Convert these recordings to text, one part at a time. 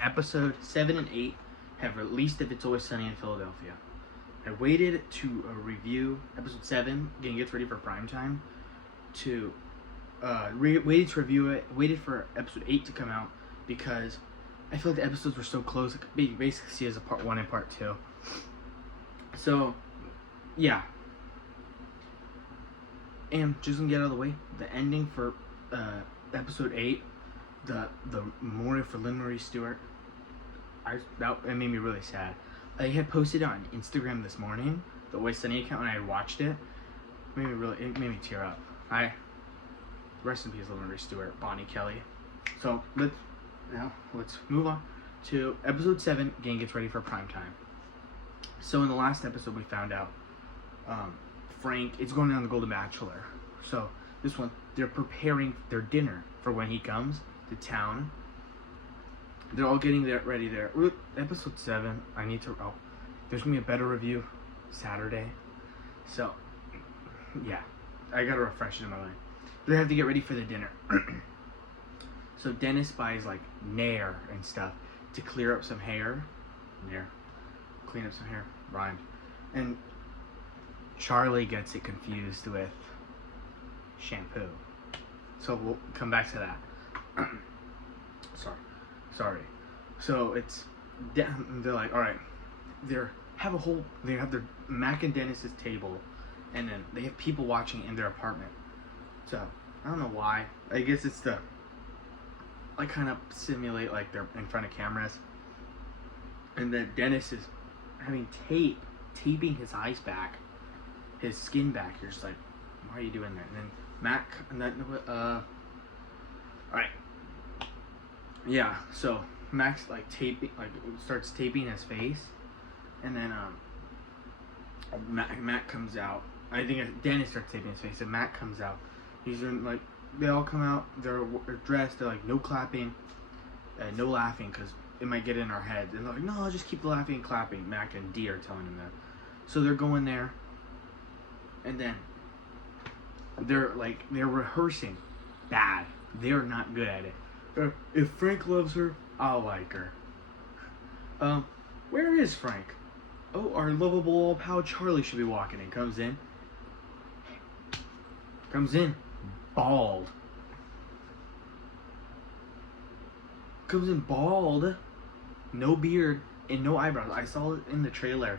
episode 7 and 8 have released of It's Always Sunny in Philadelphia. I waited to review episode 7, getting gets ready for prime time, to waited to review it, waited for episode 8 to come out, because I feel like the episodes were so close. It could be basically see as a part 1 and part 2. So, yeah. And just gonna get out of the way, the ending for episode 8, the memorial for Lynn Marie Stewart, it made me really sad. I had posted on Instagram this morning, the Always Sunny account, and I had watched it. It made me tear up. Rest in peace, Lynn Marie Stewart, Bonnie Kelly. So let's move on to episode 7. Gang gets ready for prime time. So in the last episode, we found out Frank is going on the Golden Bachelor. So this one, they're preparing their dinner for when he comes to town. They're all getting ready there. Episode 7, there's gonna be a better review Saturday. So yeah, I gotta refresh it in my mind. They have to get ready for the dinner. So Dennis buys like Nair and stuff to clear up some hair. Clean up some hair, rhymed. And Charlie gets it confused with shampoo. So we'll come back to that. Sorry. So they're like, all right, they have their Mac and Dennis's table, and then they have people watching in their apartment. So I don't know why. I guess it's to like kind of simulate like they're in front of cameras. And then Dennis is having taping his eyes back, his skin back. You're just like, why are you doing that? And then alright. Yeah, so Max starts taping his face, and then Matt comes out. I think Dennis starts taping his face, and Matt comes out. He's in like, they all come out. They're dressed. They're like, no clapping, no laughing, because it might get in our heads. And they're like, no, just keep laughing and clapping. Mac and Dee are telling him that. So they're going there, and then they're rehearsing bad. They're not good at it. If Frank loves her, I'll like her. Where is Frank? Oh, our lovable old pal Charlie should be walking in. Comes in, bald. Comes in bald, no beard, and no eyebrows. I saw it in the trailer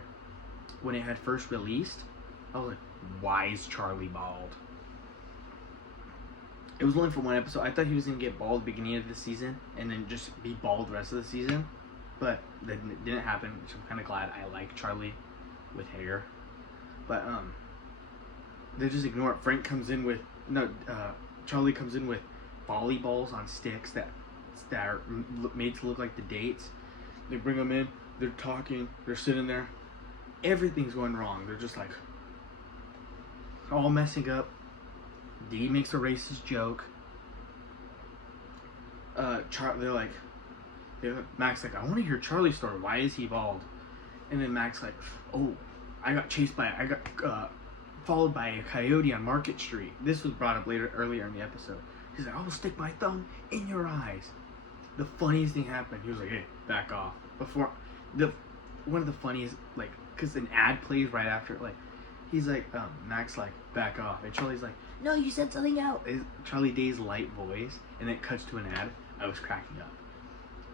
when it had first released. I was like, why is Charlie bald? It was only for one episode. I thought he was going to get bald at the beginning of the season and then just be bald the rest of the season. But that didn't happen, which I'm kind of glad. I like Charlie with hair. But they just ignore it. Charlie comes in with volleyballs on sticks that are made to look like the dates. They bring them in. They're talking. They're sitting there. Everything's going wrong. They're just like all messing up. Dee makes a racist joke. Mac's like, I want to hear Charlie's story. Why is he bald? And then Mac's like, oh, I got followed by a coyote on Market Street. This was brought up earlier in the episode. He's like, I will stick my thumb in your eyes. The funniest thing happened. He was like, hey, back off. One of the funniest, like, because an ad plays right after, like, he's like, Mac's like, back off. And Charlie's like, no, you said something else. Charlie Day's light voice, and then it cuts to an ad. I was cracking up.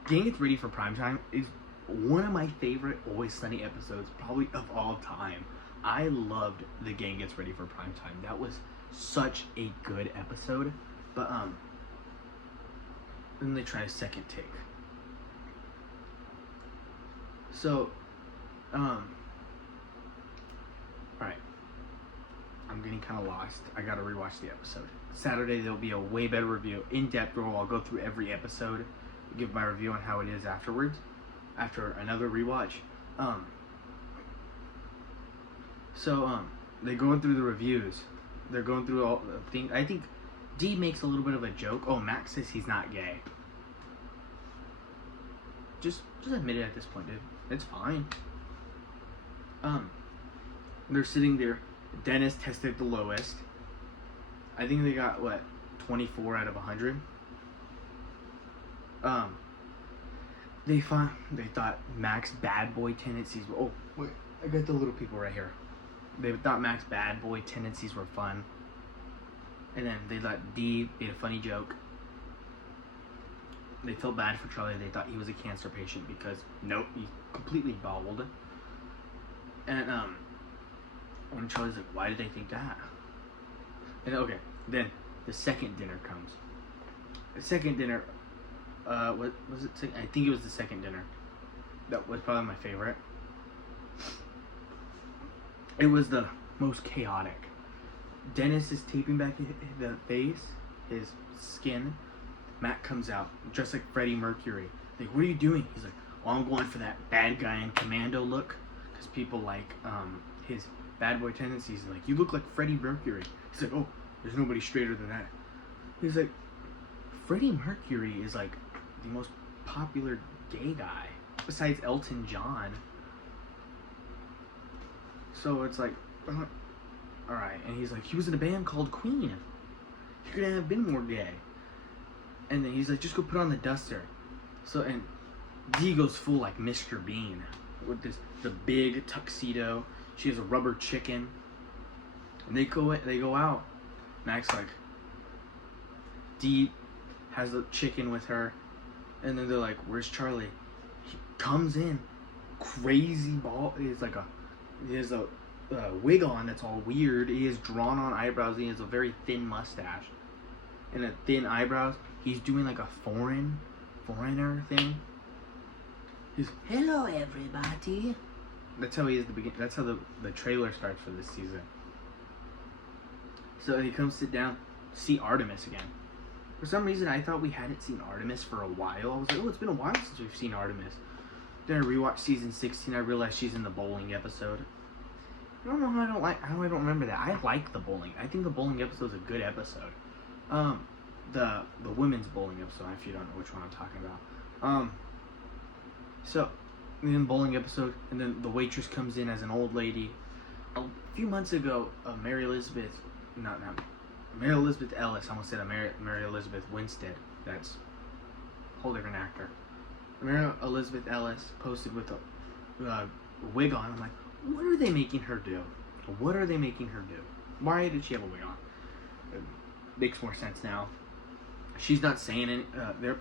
Gang Gets Ready for Primetime is one of my favorite Always Sunny episodes, probably of all time. I loved the Gang Gets Ready for Primetime. That was such a good episode. But, then they try a second take. So, alright. I'm getting kind of lost. I gotta rewatch the episode. Saturday there'll be a way better review, in-depth where I'll go through every episode, give my review on how it is afterwards, after another rewatch. They're going through the reviews. They're going through all the things. I think Dee makes a little bit of a joke. Oh, Max says he's not gay. Just admit it at this point, dude. It's fine. They're sitting there. Dennis tested the lowest. I think they got, 24 out of 100. they thought Mac's bad boy tendencies were, oh wait, I got the little people right here. They thought Mac's bad boy tendencies were fun. And then they thought Dee made a funny joke. They felt bad for Charlie. They thought he was a cancer patient because nope, he's completely bald. And when Charlie's like, why did they think that? And okay, then the second dinner comes. The second dinner, what was it? I think it was the second dinner. That was probably my favorite. It was the most chaotic. Dennis is taping back the face, his skin. Mac comes out dressed like Freddie Mercury. Like, what are you doing? He's like, well, I'm going for that bad guy in commando look, because people like his bad boy tendencies. Like, you look like Freddie Mercury. He's like, oh, there's nobody straighter than that. He's like, Freddie Mercury is like the most popular gay guy besides Elton John. So it's like, alright. And he's like, he was in a band called Queen. He couldn't have been more gay. And then he's like, just go put on the duster. So, and Dee goes full like Mr. Bean with the big tuxedo. She has a rubber chicken. And they go out. Mac's like, Dee has the chicken with her. And then they're like, where's Charlie? He comes in, crazy bald. He has a wig on that's all weird. He has drawn on eyebrows. And he has a very thin mustache and a thin eyebrows. He's doing like a foreigner thing. He's, hello everybody. That's how he is that's how the trailer starts for this season. So he comes sit down, see Artemis again. For some reason, I thought we hadn't seen Artemis for a while. I was like, oh, it's been a while since we've seen Artemis. Then I rewatched season 16. I realized she's in the bowling episode. I don't know how I don't remember that. I like the bowling. I think the bowling episode is a good episode. The women's bowling episode, if you don't know which one I'm talking about. So, in the bowling episode, and then the waitress comes in as an old lady. A few months ago, Mary Elizabeth Ellis, I almost said Mary Elizabeth Winstead. That's a whole different actor. Mary Elizabeth Ellis posted with a wig on. I'm like, what are they making her do? What are they making her do? Why did she have a wig on? It makes more sense now. She's not saying any.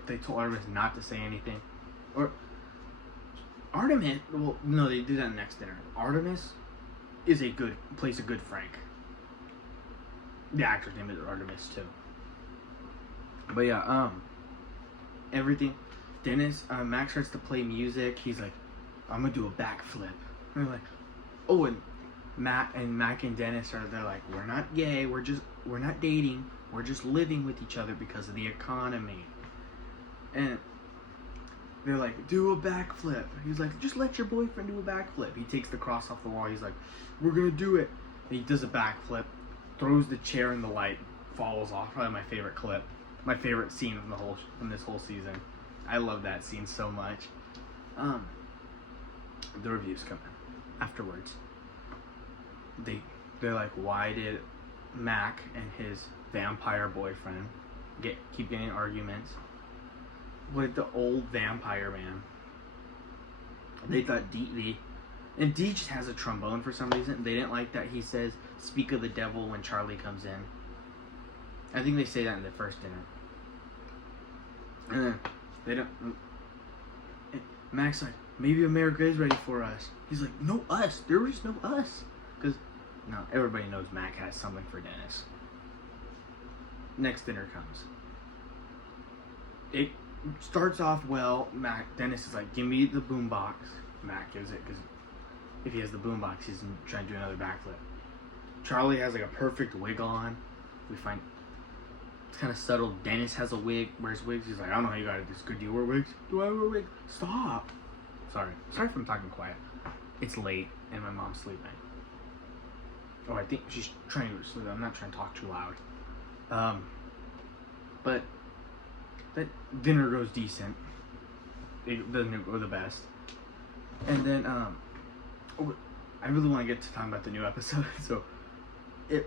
They told Artemis not to say anything. Or Artemis. Well, no, they do that next dinner. Artemis plays a good Frank. The actor's name is Artemis too. But yeah, everything. Dennis, Max starts to play music. He's like, I'm gonna do a backflip. And they're like, oh, and Mac and Dennis they're like, we're not gay. We're not dating. We're just living with each other because of the economy. And they're like, do a backflip. He's like, just let your boyfriend do a backflip. He takes the cross off the wall. He's like, we're gonna do it. And he does a backflip, throws the chair in the light, falls off. Probably my favorite clip, my favorite scene from this whole season. I love that scene so much. The reviews come in afterwards. They're like, why did Mac and his vampire boyfriend keep getting arguments with the old vampire man? They thought Dee just has a trombone for some reason. They didn't like that he says "speak of the devil" when Charlie comes in. I think they say that in the first dinner. And then they don't. Mac's like, maybe America is ready for us. He's like, no us. There is no us. Because no, everybody knows Mac has something for Dennis. Next dinner comes. It starts off well. Dennis is like, give me the boombox. Mac gives it because if he has the boombox, he's trying to do another backflip. Charlie has like a perfect wig on. We find it's kind of subtle. Dennis has a wig, wears wigs. He's like, I don't know how you got it this good. Do you wear wigs? Do I wear wigs? Stop. Sorry if I'm talking quiet. It's late and my mom's sleeping. Oh, I think she's trying to go to sleep. I'm not trying to talk too loud. But that dinner goes decent. It doesn't go the best. And then, I really want to get to talking about the new episode. So,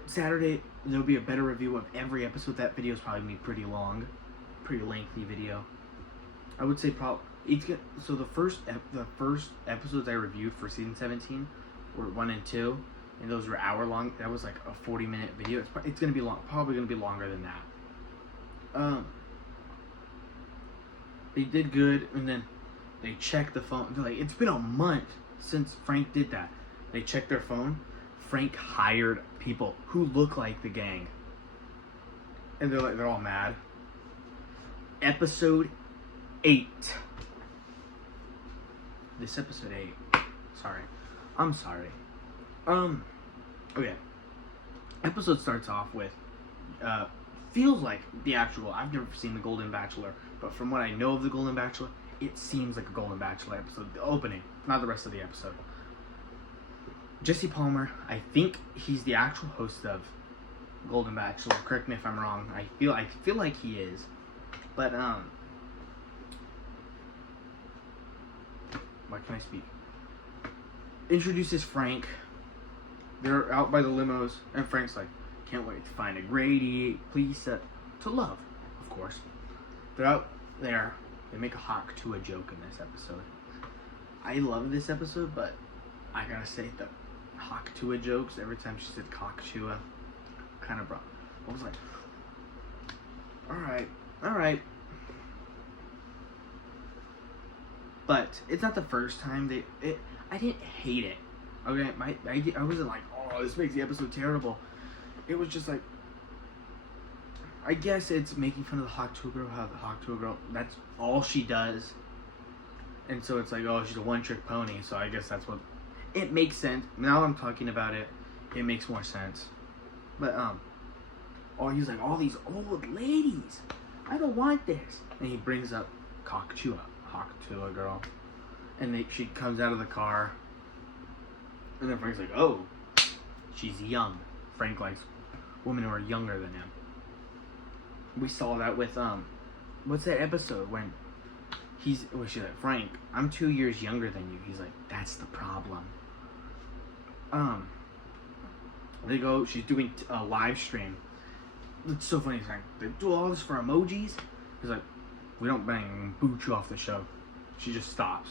Saturday, there'll be a better review of every episode. That video is probably going to be pretty long. Pretty lengthy video. I would say So the first episodes I reviewed for season 17 were 1 and 2, and those were hour long. That was like a 40-minute video. It's gonna be long, probably gonna be longer than that. They did good, and then they checked the phone. They're like, it's been a month since Frank did that. They checked their phone. Frank hired people who look like the gang, and they're all mad. Episode 8. This episode 8. Sorry. I'm sorry. Okay. Episode starts off with, feels like the actual, I've never seen The Golden Bachelor, but from what I know of The Golden Bachelor, it seems like a Golden Bachelor episode. The opening, not the rest of the episode. Jesse Palmer, I think he's the actual host of Golden Bachelor. Correct me if I'm wrong. I feel like he is. But, why can I speak? Introduces Frank. They're out by the limos, and Frank's like, can't wait to find a Grady, please, to love, of course. They're out there. They make a Hawk Tuah joke in this episode. I love this episode, but I gotta say the Hawk Tuah jokes, every time she said Cock Tuah, kind of brought. I was like, alright. But it's not the first time I didn't hate it. Okay, I wasn't like, oh, this makes the episode terrible. It was just like, I guess it's making fun of the Hawk Tuah girl, how the Hawk Tuah girl, that's all she does. And so it's like, oh, she's a one-trick pony, so I guess that's what, it makes sense. Now I'm talking about it, it makes more sense. But, he's like, all these old ladies, I don't want this. And he brings up Hawk Tuah girl. And she comes out of the car. And then Frank's like, oh, she's young. Frank likes women who are younger than him. We saw that with, what's that episode when she's like, Frank, I'm 2 years younger than you. He's like, that's the problem. They go, she's doing a live stream. It's so funny, Frank. They do all this for emojis. He's like, we don't bang, boot you off the show. She just stops.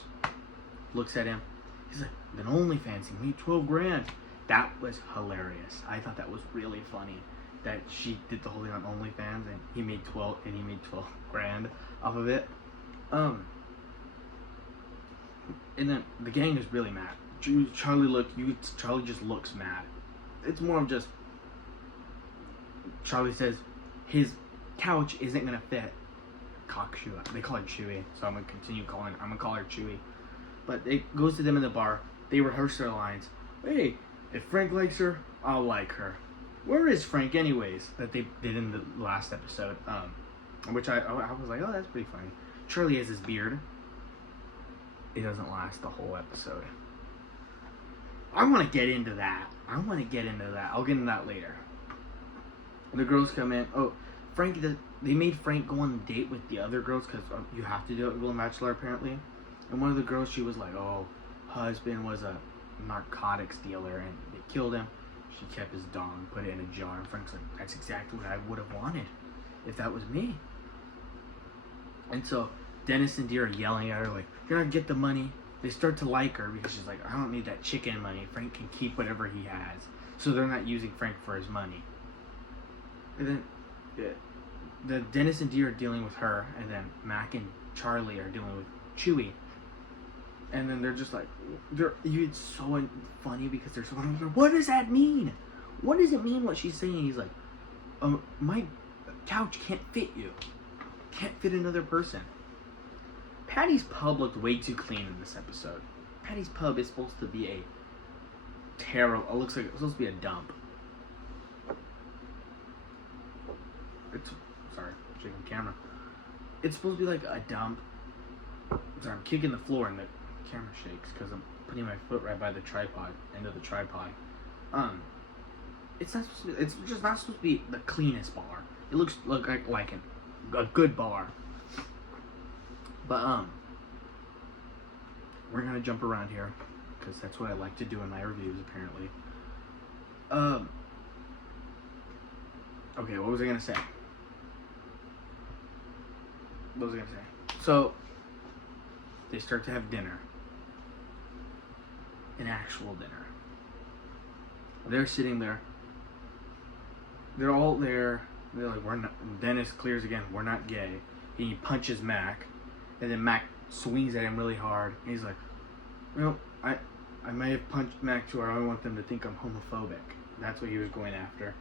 Looks at him. He's like, then OnlyFans, he made $12,000. That was hilarious. I thought that was really funny. That she did the whole thing on OnlyFans and he made $12,000 off of it. And then the gang is really mad. Charlie just looks mad. It's more of just Charlie says his couch isn't gonna fit Cock Tuah. They call her Chewy, so I'm gonna call her Chewy. But it goes to them in the bar. They rehearse their lines. Hey, if Frank likes her, I'll like her. Where is Frank anyways? That they did in the last episode. Which I was like, oh, that's pretty funny. Charlie has his beard. It doesn't last the whole episode. I want to get into that. I'll get into that later. The girls come in. Oh, they made Frank go on a date with the other girls because you have to do it with Golden Bachelor apparently. And one of the girls, she was like, oh, husband was a narcotics dealer and they killed him. She kept his dong, put it in a jar. And Frank's like, that's exactly what I would have wanted if that was me. And so Dennis and Dee are yelling at her like, you're not gonna get the money. They start to like her because she's like, I don't need that chicken money. Frank can keep whatever he has. So they're not using Frank for his money. And then the Dennis and Dee are dealing with her, and then Mac and Charlie are dealing with Chewy. And then they're just like, it's so funny because they're so, what does that mean? What does it mean what she's saying? He's like, my couch can't fit you. Can't fit another person. Patty's pub looked way too clean in this episode. Patty's pub is supposed to be a terrible, it looks like it's supposed to be a dump. Sorry, shaking the camera. It's supposed to be like a dump. Sorry, I'm kicking the floor and the camera shakes because I'm putting my foot right by the tripod, end of the tripod. It's just not supposed to be the cleanest bar. It looks like a good bar. But we're gonna jump around here because that's what I like to do in my reviews apparently. Okay, what was I gonna say? So They start to have dinner. An actual dinner. They're sitting there. They're all there. They're like, we're not. Dennis clears again, we're not gay. He punches Mac. And then Mac swings at him really hard. And he's like, well, I may have punched Mac to where I want them to think I'm homophobic. That's what he was going after.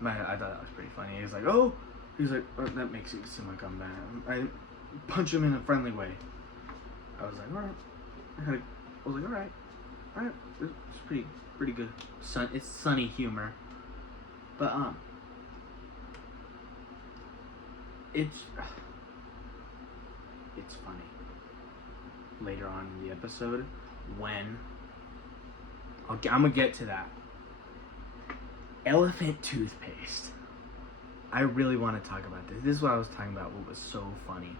I thought that was pretty funny. He's like, oh, that makes it seem like I'm bad. I punch him in a friendly way. I was like, alright. Alright. It's pretty good. It's sunny humor. But, it's funny. Later on in the episode, when I'm gonna get to that. Elephant toothpaste. I really want to talk about this. This is what I was talking about. What was so funny.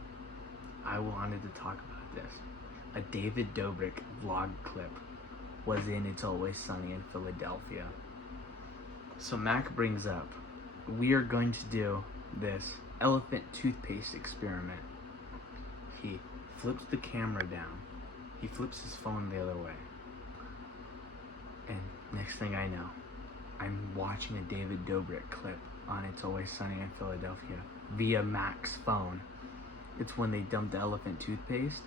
I wanted to talk about this. A David Dobrik vlog clip was in It's Always Sunny in Philadelphia. So Mac brings up, we are going to do this elephant toothpaste experiment. He flips the camera down. He flips his phone the other way. And next thing I know, I'm watching a David Dobrik clip on It's Always Sunny in Philadelphia via Mac's phone. It's when they dumped the elephant toothpaste.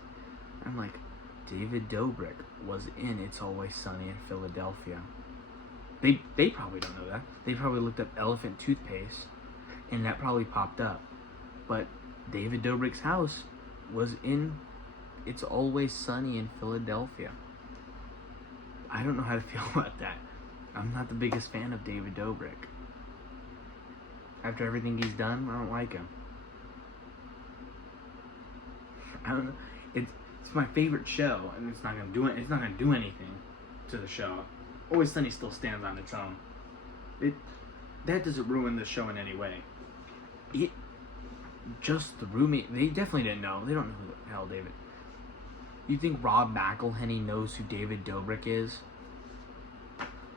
I'm like, David Dobrik was in It's Always Sunny in Philadelphia. They probably don't know that. They probably looked up elephant toothpaste, and that probably popped up. But David Dobrik's house was in It's Always Sunny in Philadelphia. I don't know how to feel about that. I'm not the biggest fan of David Dobrik. After everything he's done, I don't like him. I don't know. It's my favorite show, and it's not gonna do anything to the show. Always Sunny still stands on its own. That doesn't ruin the show in any way. Just the roommate. They definitely didn't know. They don't know who the hell David. You think Rob McElhenney knows who David Dobrik is?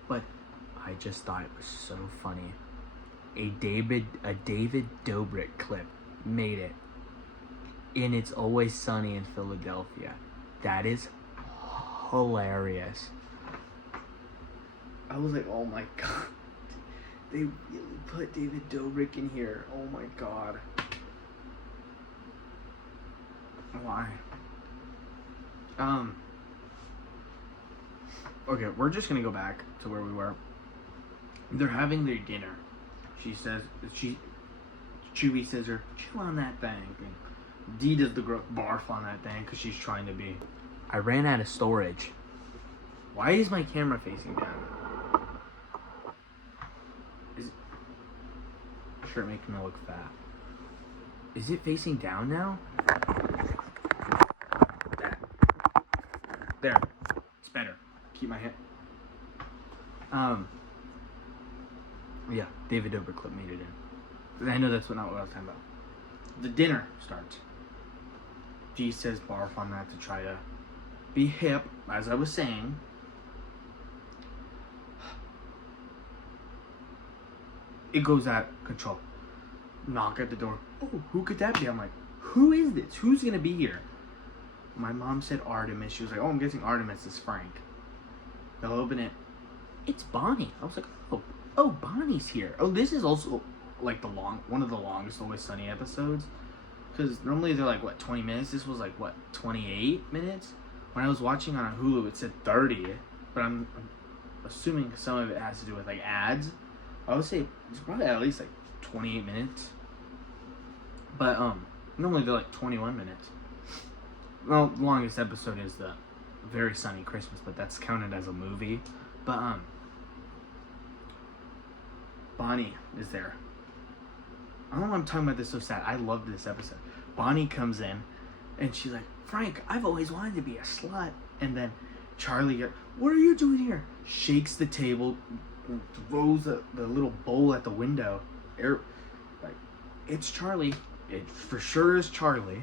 But I just thought it was so funny. A David Dobrik clip made it in It's Always Sunny in Philadelphia. That is hilarious. I was like, oh my god. They really put David Dobrik in here. Oh my god. Why? Okay, we're just gonna go back to where we were. They're having their dinner. Chewie says her, chew on that thing. And Dee does the barf on that thing because she's trying to be. I ran out of storage. Why is my camera facing down? Sure, making me look fat. Is it facing down now? There. It's better. Keep my hand. Yeah, David Dobrik clip made it in. I know that's not what I was talking about. The dinner starts. Dee says barf on that to try to be hip, as I was saying. It goes out of control. Knock at the door. Oh, who could that be? I'm like, who is this? Who's gonna be here? My mom said Artemis. She was like, oh, I'm guessing Artemis is Frank. They'll open it. It's Bonnie. I was like, oh, Bonnie's here. Oh, this is also like one of the longest Always Sunny episodes. Because normally they're like, 20 minutes? This was like, 28 minutes? When I was watching on Hulu, it said 30. But I'm assuming some of it has to do with like ads. I would say it's probably at least like 28 minutes. But normally they're like 21 minutes. Well, the longest episode is the Very Sunny Christmas, but that's counted as a movie. But Bonnie is there. I don't know why I'm talking about this so sad. I loved this episode. Bonnie comes in and she's like, Frank, I've always wanted to be a slut. And then Charlie goes, what are you doing here? Shakes the table, throws the little bowl at the window. Like, it's Charlie. It for sure is Charlie.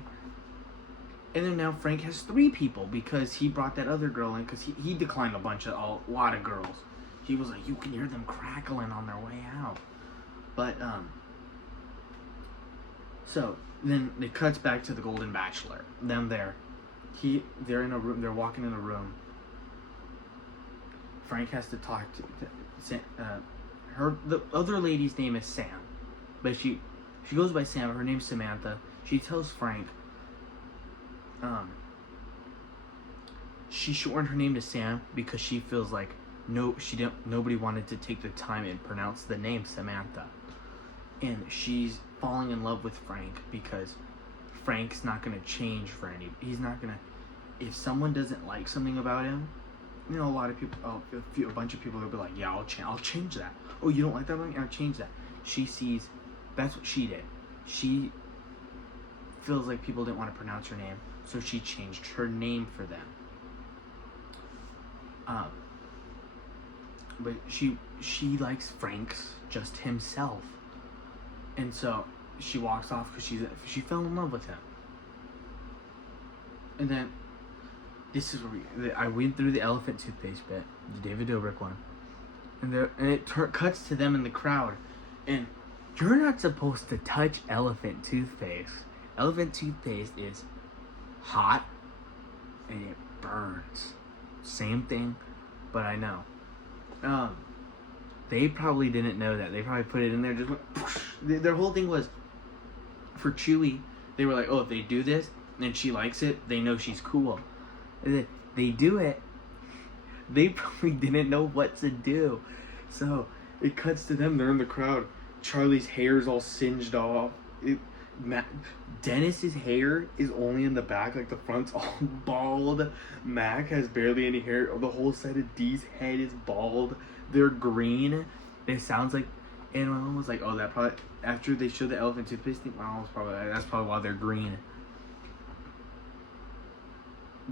And then now Frank has 3 people because he brought that other girl in because he declined a lot of girls. He was like, you can hear them crackling on their way out. But, so then it cuts back to the Golden Bachelor. Them there. they're in a room. They're walking in a room. Frank has to talk to the other lady's name is Sam, but she goes by Sam. Her name's Samantha. She tells Frank, she shortened her name to Sam because she feels like nobody wanted to take the time and pronounce the name Samantha, and she's falling in love with Frank because Frank's not gonna change for any. He's not gonna. If someone doesn't like something about him, you know, a lot of people, a bunch of people will be like, yeah, I'll change that. Oh, you don't like that one? I'll change that. She sees, that's what she did. She feels like people didn't want to pronounce her name, so she changed her name for them. But she likes Frank's just himself, and so she walks off because she fell in love with him. And then this is where I went through the elephant toothpaste bit, the David Dobrik one, and it cuts to them in the crowd, and you're not supposed to touch elephant toothpaste. Elephant toothpaste is hot and it burns. Same thing, but I know. They probably didn't know that. They probably put it in there, just went, their whole thing was, for Chewie, they were like, oh, if they do this, and she likes it, they know she's cool. And then they do it, they probably didn't know what to do. So, it cuts to them, they're in the crowd. Charlie's hair's all singed off. Dennis's hair is only in the back, like the front's all bald. Mac has barely any hair. The whole side of Dee's head is bald. They're green. It sounds like, and my mom was like, "Oh, that probably." After they showed the elephant toothpaste thing, my mom was probably like, "That's probably why they're green."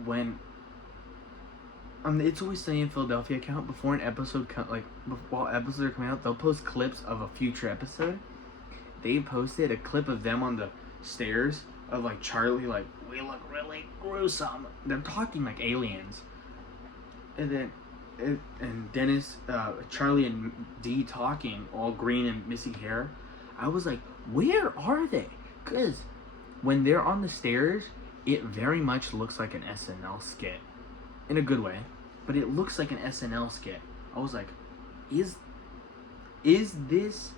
When It's Always Sunny in Philadelphia account, before an episode while episodes are coming out, they'll post clips of a future episode. They posted a clip of them on the stairs of like Charlie, like, we look really gruesome. They're talking like aliens. And then and Dennis, Charlie and Dee talking, all green and missing hair. I was like, where are they? Because when they're on the stairs, it very much looks like an SNL skit. In a good way. But it looks like an SNL skit. I was like, is this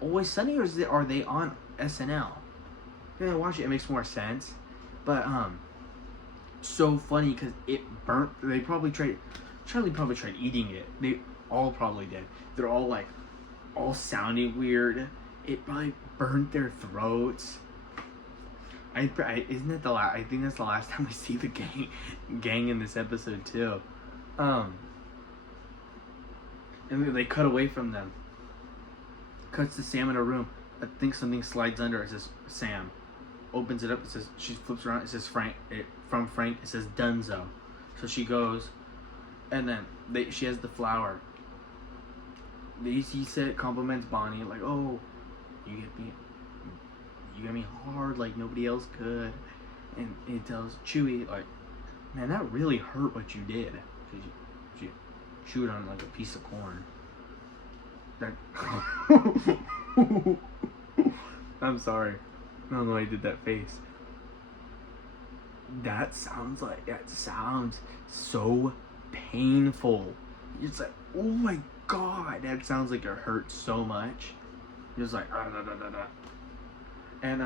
Always Sunny, or are they on SNL? When I watch it, it makes more sense. But so funny because it burnt. Charlie probably tried eating it. They all probably did. They're all like, all sounding weird. It probably burnt their throats. Isn't that the last? I think that's the last time we see the gang in this episode too. And they cut away from them. Cuts to Sam in a room. I think something slides under. It says Sam. Opens it up. It says, she flips around. It says Frank. From Frank. It says Dunzo. So she goes, and then she has the flower. He said compliments Bonnie like, oh, you get me hard like nobody else could, and he tells Chewie like, man, that really hurt what you did, because you chewed on like a piece of corn. That I'm sorry, I don't know why I did that face. That sounds so painful. It's like, oh my god, that sounds like it hurts so much. Just like and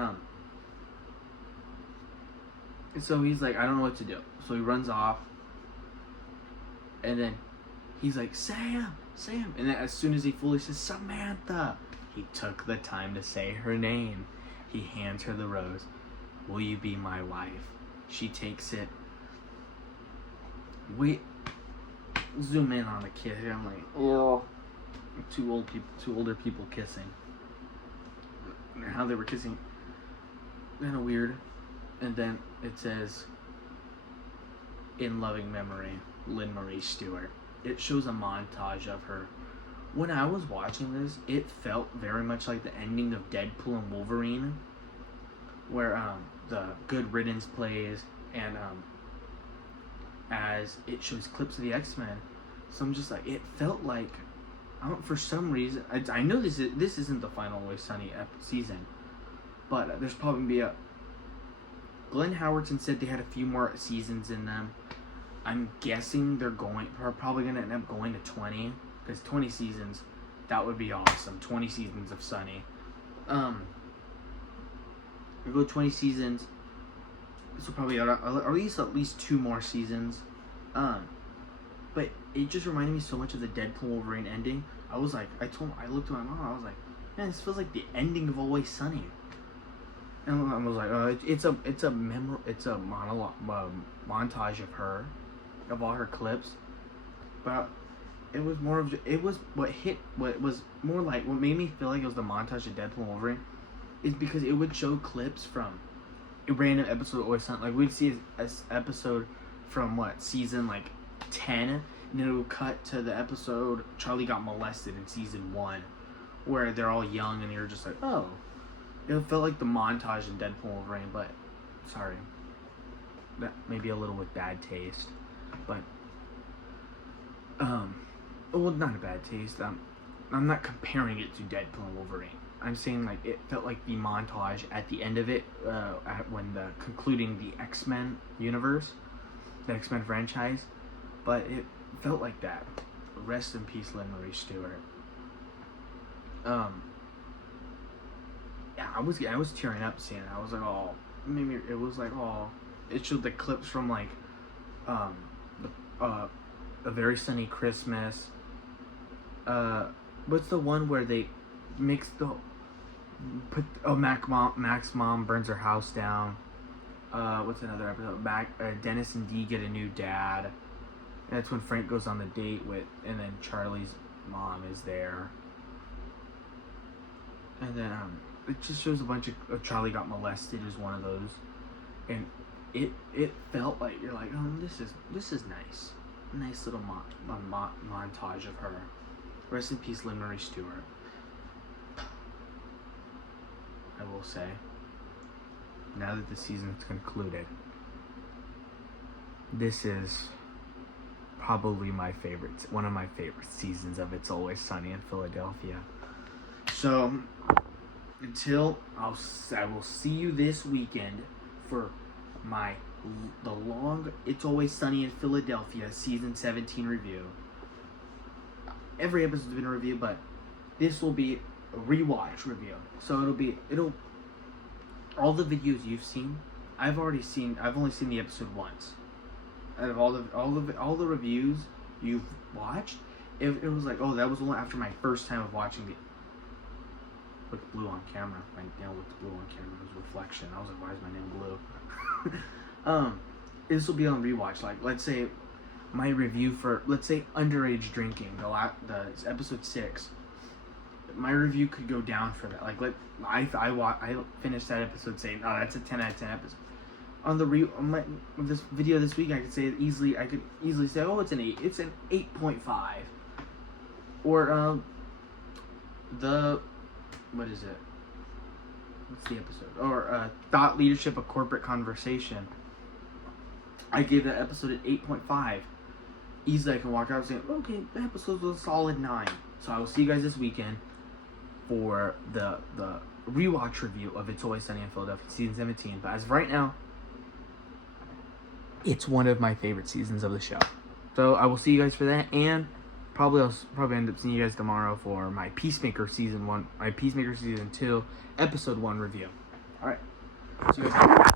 so he's like, I don't know what to do. So he runs off, and then he's like, Sam, and then as soon as he fully says Samantha, he took the time to say her name. He hands her the rose. Will you be my wife? She takes it. We zoom in on the kiss. I'm like, oh, two older people kissing. How they were kissing, kind of weird. And then it says, in loving memory, Lynn Marie Stewart. It shows a montage of her. When I was watching this, it felt very much like the ending of Deadpool and Wolverine, where the Good Riddance plays, and as it shows clips of the X-Men. So I'm just like, it felt like, for some reason, I know this isn't the final Always Sunny season, but there's probably be Glenn Howerton said they had a few more seasons in them. I'm guessing they're probably going to end up going to 20. Because 20 seasons, that would be awesome. 20 seasons of Sunny. We go 20 seasons. This will probably at least 2 more seasons. But it just reminded me so much of the Deadpool Wolverine ending. I was like, I looked at my mom. I was like, man, this feels like the ending of Always Sunny. And I was like, it's a monologue montage of her, of all her clips. But it was more of what made me feel like it was the montage of Deadpool Wolverine is because it would show clips from a random episode of Always Sunny. Like we'd see an episode from season 10, and then it would cut to the episode Charlie got molested in season 1, where they're all young and you're just like, oh. It felt like the montage in Deadpool Wolverine, but sorry, that may be a little with bad taste, but well, not a bad taste. I'm not comparing it to Deadpool and Wolverine. I'm saying it felt like the montage at the end of it, when concluding the X-Men universe, the X-Men franchise, but it felt like that. Rest in peace, Lynn Marie Stewart. Yeah, I was tearing up seeing it. I was like, oh, maybe it was like, oh, it showed the clips from A Very Sunny Christmas. What's the one where they Mac's mom burns her house down. What's another episode? Dennis and Dee get a new dad. And that's when Frank goes on the date and then Charlie's mom is there. And then it just shows a bunch of Charlie got molested is one of those, and it felt like you're like, oh, this is nice, nice little montage of her. Rest in peace, Lynn Marie Stewart. I will say, now that the season's concluded, this is probably one of my favorite seasons of It's Always Sunny in Philadelphia. So, I will see you this weekend for the long It's Always Sunny in Philadelphia season 17 review. Every episode's been a review, but this will be a rewatch review. So it'll all the videos you've seen, I've only seen the episode once. Out of all the reviews you've watched, it was like, oh, that was only after my first time of watching it. Looked blue on camera. My nail looked blue on camera. It was reflection. I was like, why is my nail blue? This will be on rewatch. Let's say my review for, underage drinking, the episode 6. My review could go down for that. I finished that episode saying, oh, that's a 10 out of 10 episode. On this video this week, I could easily say, oh, it's an 8. It's an 8.5. Or what is it? What's the episode? Or Thought Leadership, A Corporate Conversation. I gave that episode an 8.5. Easily I can walk out and say, okay, the episode was a solid 9. So I will see you guys this weekend for the rewatch review of It's Always Sunny in Philadelphia season 17. But as of right now, it's one of my favorite seasons of the show. So I will see you guys for that, and I'll end up seeing you guys tomorrow for my Peacemaker season 2, episode 1 review. Alright. See you guys.